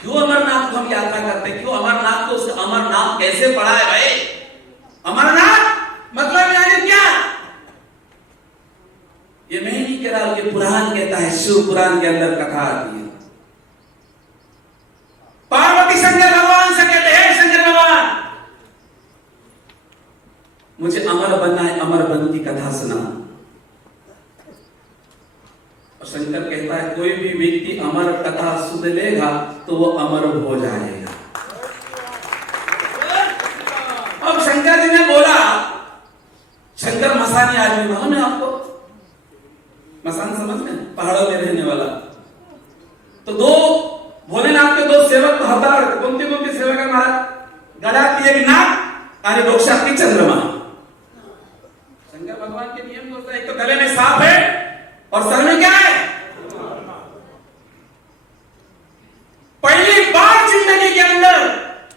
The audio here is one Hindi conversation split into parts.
क्यों अमरनाथ को हम यात्रा करते हैं? क्यों अमरनाथ को? अमरनाथ कैसे पड़ा है भाई? अमरनाथ मतलब यानी क्या? ये मैं नहीं कह रहा, ये पुराण कहता है, शिव पुराण के अंदर कथा आती है। पार्वती शंकर भगवान से कहते हैं, शंकर भगवान मुझे अमर बनना है, अमर बन की कथा सुना। और शंकर कहता है कोई भी व्यक्ति अमर कथा सुन लेगा तो वो अमर हो जाएगा। अब शंकर जी ने बोला, शंकर मसानी आदमी, मालूम है आपको? मसान समझ में, पहाड़ों में रहने वाला। तो दो भोलेनाथ के दो सेवक हतार, कौन सी सेवक है महाराज? गड़ा की एक नाक और डोक्षा की चंद्रमा। शंकर भगवान के नियम होता है, एक तो गले में सांप है और सर में क्या है? पहली बार जिंदगी के अंदर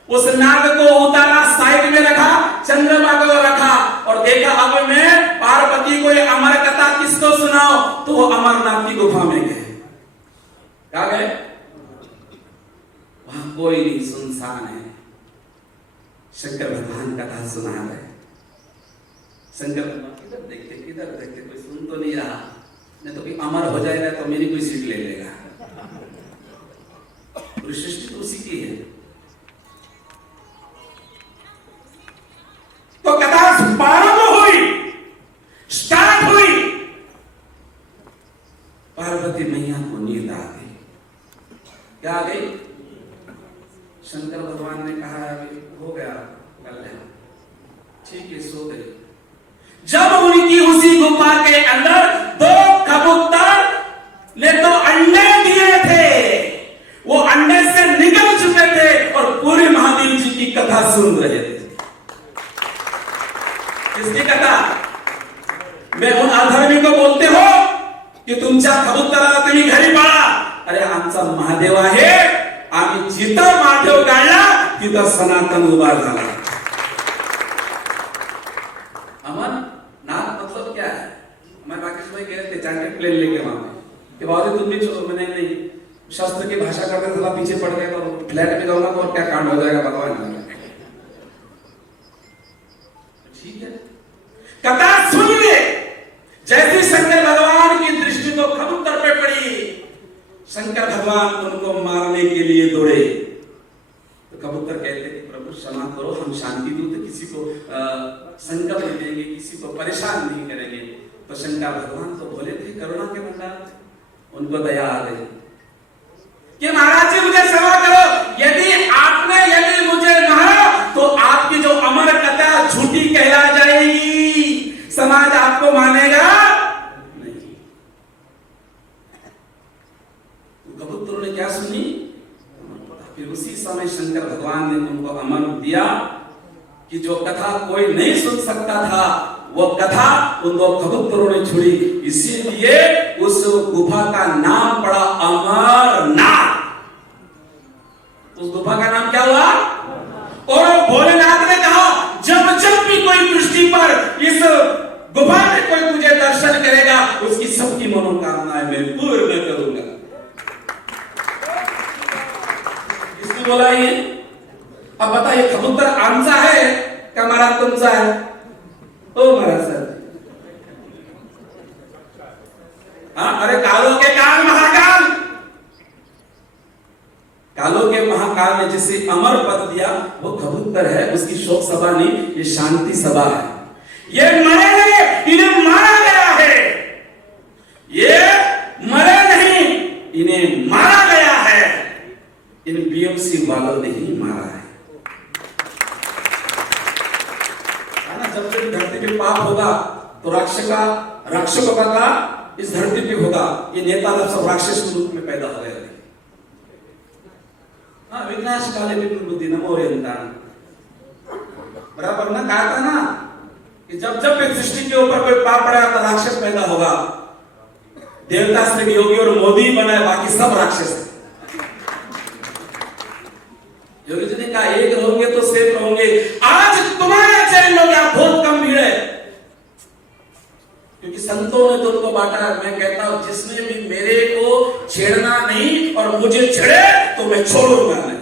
उस नाग को उतारा, साइड में रखा, चंद्रमा को रखा और देखा अब मैं पार्वती को ये अमर कथा किसको सुनाओ? तो वो अमरनाथ की गुफा में गए। क्या गए? वहां कोई नहीं, सुनसान है। शंकर भगवान कथा सुना रहे। शंकर भगवान किधर देखते, कोई सुन तो नहीं रहा, नहीं तो कोई अमर हो जाएगा तो मेरी कोई सीट ले लेगा। पूरी सृष्टि तो उसी की है। तो कथा प्रारंभ हुई, स्टार्ट हुई। पार्वती मैया को नींद आ गई। क्या आ गई? शंकर भगवान ने कहा अभी हो गया, कल्याण ठीक है, सो गए। जब उनकी उसी गुफा के अंदर दो कबूतर ने तो अंडे दिए थे, वो अंडे से निकल चुके थे और पूरे महादेव जी की कथा सुन रहे थे। किसकी कथा? मैं उन अधर्मी को बोलते हो की तुमच्या कबुतराला तुम्ही घरी पाळा. अरे आमचा महादेव आहे, आम्ही जिथं महादेव गाळला तिथं सनातन उभा झाला. अमन नाथ मतलब क्या है? मैं राकेश भाई गए थे चार्टेड प्लेन लेके वहां के बाद तुम भी मैंने नहीं शास्त्र की भाषा करते थोड़ा पीछे पड़ गए तो फ्लैट में जाऊंगा तो और क्या कांड हो जाएगा भगवान जाने. ठीक है, कथा सुनिए. जैसे शंकर भगवान की दृष्टि तो कबूतर पे पड़ी, शंकर भगवान उनको मारने के लिए दौड़े. तो कबूतर कहते कि प्रभु क्षमा करो, हम शांति दूत, किसी को संकट नहीं देंगे, किसी को परेशान नहीं करेंगे. तो शंकर भगवान तो बोले थे करुणा के भंडार, उनको दया आ गई कि महाराज जी मुझे क्षमा करो, यदि मुझे मारा तो आपकी जो अमर कथा झूठी कहला जाएगी, समाज आपको मानेगा नहीं. तो कबूतरों ने क्या सुनी? फिर उसी समय शंकर भगवान ने उनको अमर दिया कि जो कथा कोई नहीं सुन सकता था वो कथा उन दो कबूतरों ने छुड़ी. इसीलिए उस गुफा का नाम पड़ा अमरनाथ. उस गुफा का नाम क्या हुआ? और भोलेनाथ ने कहा जब जब भी कोई दृष्टि पर इस गुफा में कोई मुझे दर्शन करेगा उसकी सबकी मनोकामनाएं मैं पूर्ण करूंगा. किसने बोला ये? अब बताइए, कबूतर आमचा है क्या महाराज तुमचा है? ओ महाराज सर, हाँ, अरे कालों के काल महाकाल, कालों के महाकाल ने जिसे अमर पद दिया वो कबूतर है. उसकी शोक सभा नहीं, ये शांति सभा है. ये मरे नहीं, इन्हें मारा गया है. ये मरे नहीं, इन्हें मारा गया है. इन बीएमसी वालों ने ही मारा है. जब तक धरती पे पाप होगा तो राक्षसों का इस धरती पे होगा. ये नेता लोग सब राक्षस के रूप में पैदा हो गए. हाँ, विनाश काले विष्णु बुद्धि नमो यंतान, बराबर ना कहा था ना कि जब जब सृष्टि के ऊपर कोई पाप पड़ा तो राक्षस पैदा होगा. देवता सिर्फ योगी और मोदी बना है, बाकी सब राक्षस है. योगी जी ने कहा एक रहोगे तो सेफ रहोगे. आज तुम्हारे चैनल हो गया, बहुत कम भीड़ है क्योंकि संतों ने तो उनको बांटा. मैं कहता हूं जिसने भी मेरे को छेड़ना नहीं और और मुझे छेड़े तो मैं छोड़ूंगा नहीं।